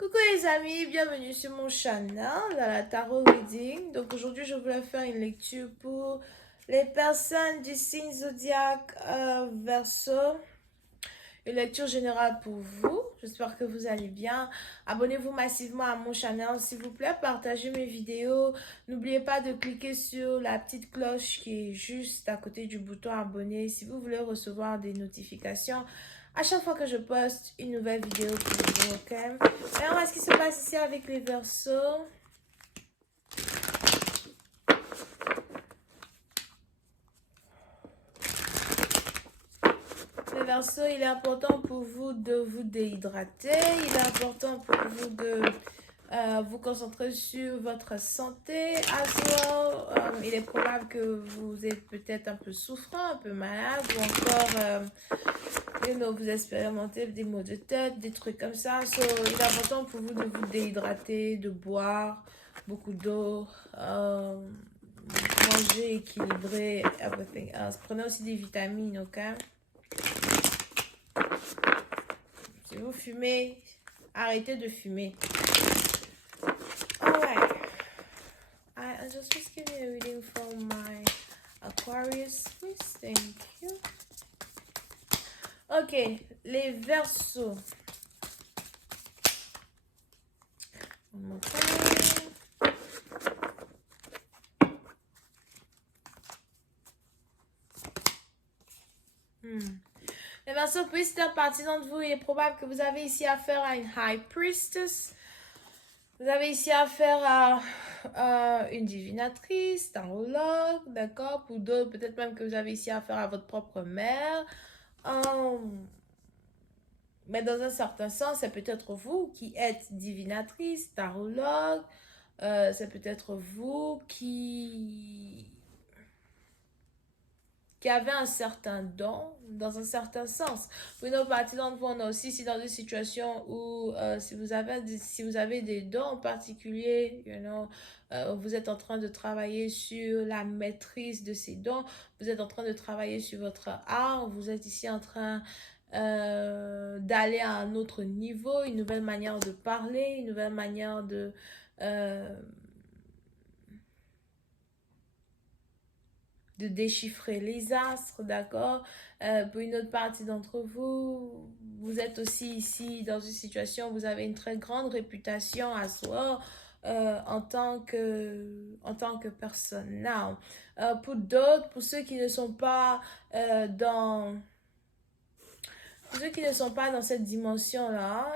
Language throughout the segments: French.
Coucou les amis, bienvenue sur mon channel, dans la Tarot Reading. Donc aujourd'hui, je voulais faire une lecture pour les personnes du signe zodiaque Verseau. Une lecture générale pour vous. J'espère que vous allez bien. Abonnez-vous massivement à mon channel, s'il vous plaît. Partagez mes vidéos. N'oubliez pas de cliquer sur la petite cloche qui est juste à côté du bouton abonner si vous voulez recevoir des notifications à chaque fois que je poste une nouvelle vidéo pour vous, ok? Et on voit ce qui se passe ici avec les Verseaux. Les Verseaux, il est important pour vous de vous déhydrater. Il est important pour vous de vous concentrer sur votre santé. As well, il est probable que vous êtes peut-être un peu souffrant, un peu malade, ou encore vous expérimentez des maux de tête, des trucs comme ça. So, il est important pour vous de vous déhydrater, de boire beaucoup d'eau, manger équilibré, everything else. Prenez aussi des vitamines, ok? Si vous fumez, arrêtez de fumer. Alright. I just was giving a reading for my Aquarius, please. Thank you. Ok, les Verseaux. One more time. Les Verseaux, plusieurs partie d'entre vous, il est probable que vous avez ici affaire à une High Priestess. Vous avez ici affaire à une divinatrice, tarologue, d'accord? Pour d'autres, peut-être même que vous avez ici affaire à votre propre mère. Mais dans un certain sens, c'est peut-être vous qui êtes divinatrice, tarologue. C'est peut-être vous qui avait un certain don, dans un certain sens. Pour une autre partie d'entre vous, on est aussi ici dans une situation où si vous avez des dons en particulier, vous êtes en train de travailler sur la maîtrise de ces dons, vous êtes en train de travailler sur votre art, vous êtes ici en train d'aller à un autre niveau, une nouvelle manière de parler, une nouvelle manière de déchiffrer les astres, d'accord? Pour une autre partie d'entre vous, vous êtes aussi ici dans une situation où vous avez une très grande réputation à soi en tant que personne. Now, pour d'autres, pour ceux qui ne sont pas dans cette dimension-là,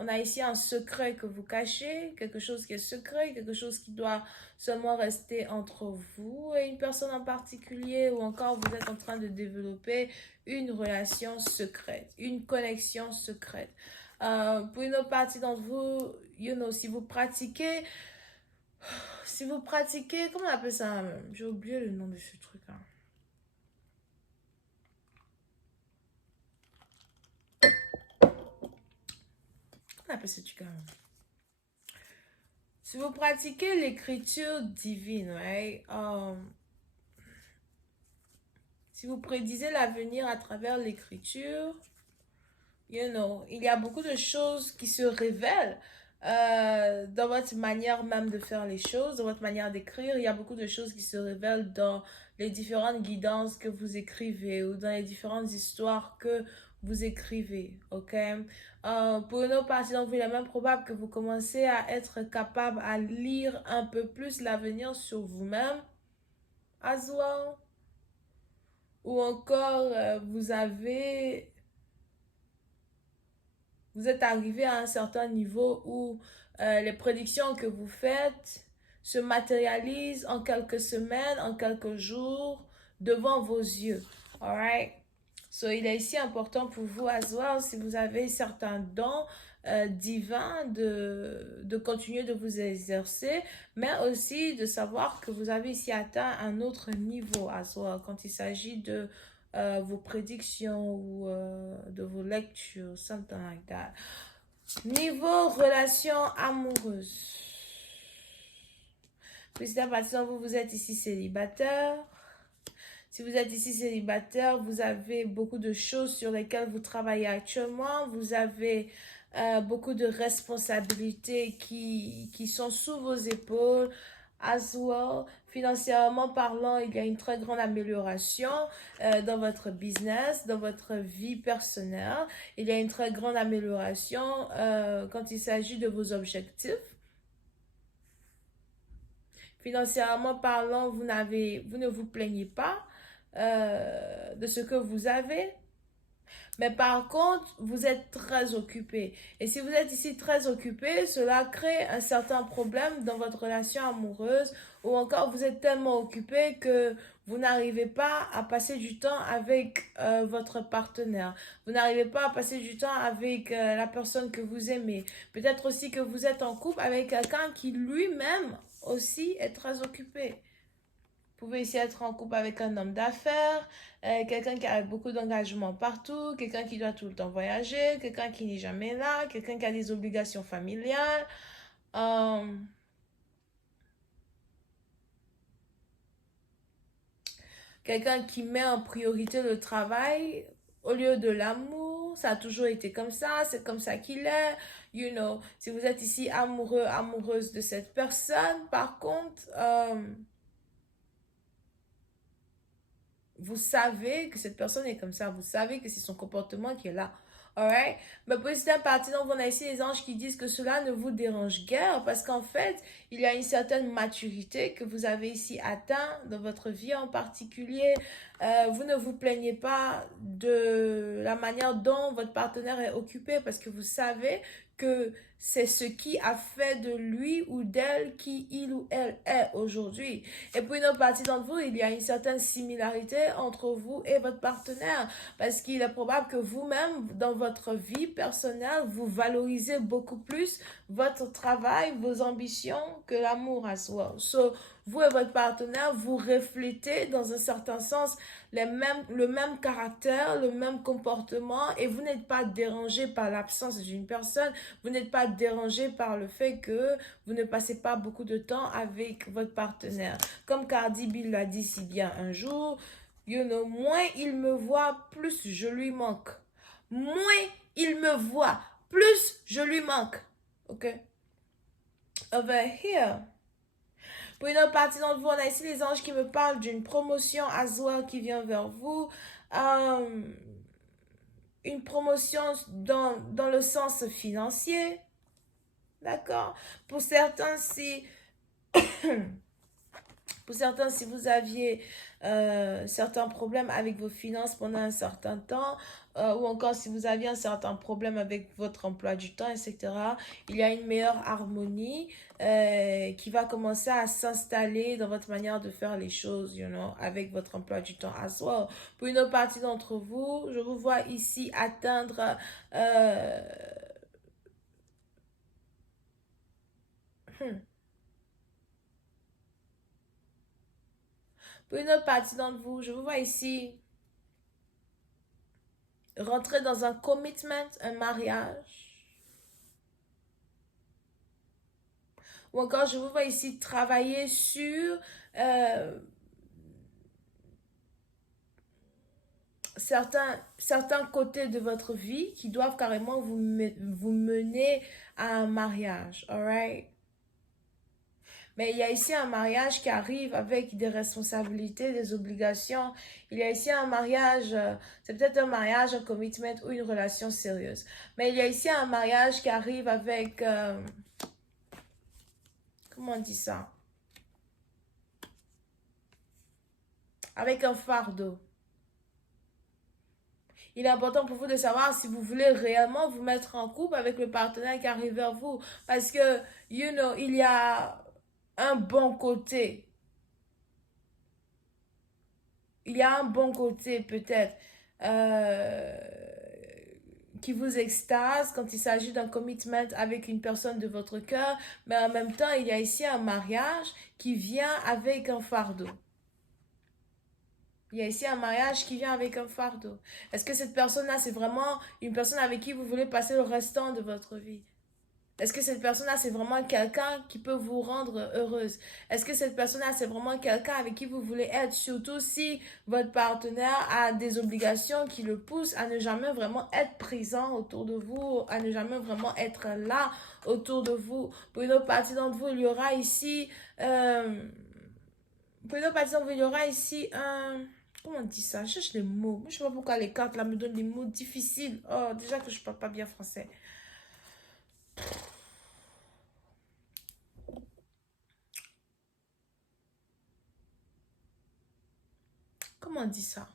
on a ici un secret que vous cachez, quelque chose qui est secret, quelque chose qui doit seulement rester entre vous et une personne en particulier, ou encore vous êtes en train de développer une relation secrète, une connexion secrète. Pour une autre partie d'entre vous, si vous pratiquez, comment on appelle ça? J'ai oublié le nom de ce truc-là. On appelle ce truc-là. Si vous pratiquez l'écriture divine, right? Si vous prédisez l'avenir à travers l'écriture, il y a beaucoup de choses qui se révèlent dans votre manière même de faire les choses, dans votre manière d'écrire. Il y a beaucoup de choses qui se révèlent dans les différentes guidances que vous écrivez ou dans les différentes histoires que vous écrivez, ok? Pour une autre partie d'entre vous, il est même probable que vous commencez à être capable à lire un peu plus l'avenir sur vous-même, as well. Ou encore, vous êtes arrivé à un certain niveau où les prédictions que vous faites se matérialisent en quelques semaines, en quelques jours, devant vos yeux. Alright? So, il est ici important pour vous, as well, si vous avez certains dons divins, de continuer de vous exercer, mais aussi de savoir que vous avez ici atteint un autre niveau, as well, quand il s'agit de vos prédictions ou de vos lectures, something like that. Niveau relation amoureuse. Président Patient, vous êtes ici célibataire. Si vous êtes ici célibataire, vous avez beaucoup de choses sur lesquelles vous travaillez actuellement. Vous avez beaucoup de responsabilités qui sont sous vos épaules. As well, financièrement parlant, il y a une très grande amélioration dans votre business, dans votre vie personnelle. Il y a une très grande amélioration quand il s'agit de vos objectifs. Financièrement parlant, vous ne vous plaignez pas de ce que vous avez. Mais par contre, vous êtes très occupé. Et si vous êtes ici très occupé, cela crée un certain problème dans votre relation amoureuse ou encore vous êtes tellement occupé que vous n'arrivez pas à passer du temps avec votre partenaire. Vous n'arrivez pas à passer du temps avec la personne que vous aimez. Peut-être aussi que vous êtes en couple avec quelqu'un qui lui-même aussi est très occupé. Vous pouvez ici être en couple avec un homme d'affaires, quelqu'un qui a beaucoup d'engagement partout, quelqu'un qui doit tout le temps voyager, quelqu'un qui n'est jamais là, quelqu'un qui a des obligations familiales, euh, quelqu'un qui met en priorité le travail au lieu de l'amour. Ça a toujours été comme ça, c'est comme ça qu'il est. You know, si vous êtes ici amoureux, amoureuse de cette personne, par contre, vous savez que cette personne est comme ça. Vous savez que c'est son comportement qui est là. Alright? Mais petit à petit, donc, on a ici les anges qui disent que cela ne vous dérange guère parce qu'en fait, il y a une certaine maturité que vous avez ici atteint dans votre vie en particulier. Vous ne vous plaignez pas de la manière dont votre partenaire est occupé parce que vous savez que c'est ce qui a fait de lui ou d'elle qui il ou elle est aujourd'hui. Et pour une autre partie d'entre vous, il y a une certaine similarité entre vous et votre partenaire. Parce qu'il est probable que vous-même, dans votre vie personnelle, vous valorisez beaucoup plus votre travail, vos ambitions que l'amour à soi. So, vous et votre partenaire, vous reflétez dans un certain sens le même caractère, le même comportement et vous n'êtes pas dérangé par l'absence d'une personne. Vous n'êtes pas dérangé par le fait que vous ne passez pas beaucoup de temps avec votre partenaire. Comme Cardi B l'a dit si bien un jour, you know, moins il me voit, plus je lui manque. Moins il me voit, plus je lui manque. Ok? Over here. Pour une autre partie d'entre vous, on a ici les anges qui me parlent d'une promotion as well qui vient vers vous. Une promotion dans le sens financier. D'accord? Pour certains, si Pour certains, si vous aviez certains problèmes avec vos finances pendant un certain temps, ou encore si vous aviez un certain problème avec votre emploi du temps, etc., il y a une meilleure harmonie qui va commencer à s'installer dans votre manière de faire les choses, you know, avec votre emploi du temps as well. Pour une autre partie d'entre vous, je vous vois ici atteindre... Hmm. Pour une autre partie d'entre vous, je vous vois ici rentrer dans un commitment, un mariage. Ou encore, je vous vois ici travailler sur certains côtés de votre vie qui doivent carrément vous mener à un mariage. Alright? Mais il y a ici un mariage qui arrive avec des responsabilités, des obligations. Il y a ici un mariage, c'est peut-être un mariage, un commitment ou une relation sérieuse. Mais il y a ici un mariage qui arrive avec, comment on dit ça? Avec un fardeau. Il est important pour vous de savoir si vous voulez réellement vous mettre en couple avec le partenaire qui arrive vers vous. Parce que, you know, il y a un bon côté. Il y a un bon côté peut-être euh, qui vous extase quand il s'agit d'un commitment avec une personne de votre cœur. Mais en même temps, il y a ici un mariage qui vient avec un fardeau. Il y a ici un mariage qui vient avec un fardeau. Est-ce que cette personne-là, c'est vraiment une personne avec qui vous voulez passer le restant de votre vie? Est-ce que cette personne-là, c'est vraiment quelqu'un qui peut vous rendre heureuse? Est-ce que cette personne-là, c'est vraiment quelqu'un avec qui vous voulez être? Surtout si votre partenaire a des obligations qui le poussent à ne jamais vraiment être présent autour de vous, à ne jamais vraiment être là autour de vous. Pour une autre partie d'entre vous, il y aura ici... pour une autre partie d'entre vous, il y aura ici un... Comment on dit ça? Je cherche les mots. Moi, je sais pas pourquoi les cartes là me donnent des mots difficiles. Oh, déjà que je parle pas bien français. Comment on dit ça?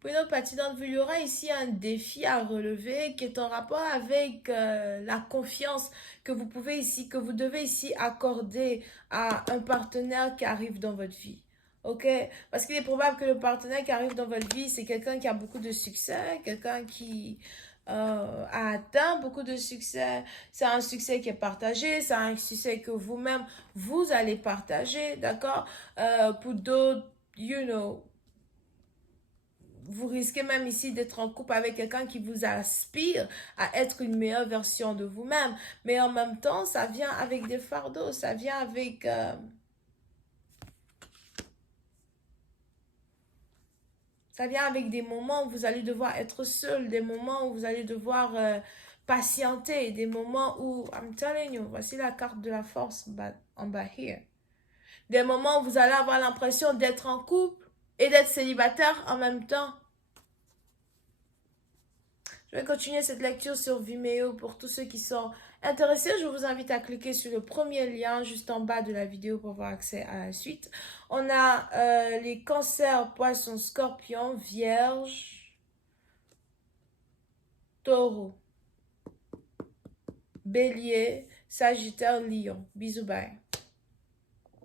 Pour une autre partie d'entre vous, il y aura ici un défi à relever qui est en rapport avec la confiance que vous pouvez ici, que vous devez ici accorder à un partenaire qui arrive dans votre vie. Ok? Parce qu'il est probable que le partenaire qui arrive dans votre vie, c'est quelqu'un qui a beaucoup de succès, quelqu'un qui a atteint beaucoup de succès. C'est un succès qui est partagé, c'est un succès que vous-même, vous allez partager, d'accord? Pour d'autres, you know, vous risquez même ici d'être en couple avec quelqu'un qui vous aspire à être une meilleure version de vous-même. Mais en même temps, ça vient avec des fardeaux, ça vient avec... ça vient avec des moments où vous allez devoir être seul, des moments où vous allez devoir patienter, des moments où, I'm telling you, voici la carte de la force en bas here. Des moments où vous allez avoir l'impression d'être en couple et d'être célibataire en même temps. Je vais continuer cette lecture sur Vimeo pour tous ceux qui sont intéressés. Je vous invite à cliquer sur le premier lien juste en bas de la vidéo pour avoir accès à la suite. On a les cancers, poissons, scorpions, vierge, taureau, bélier, sagittaire, lion. Bisous, bye.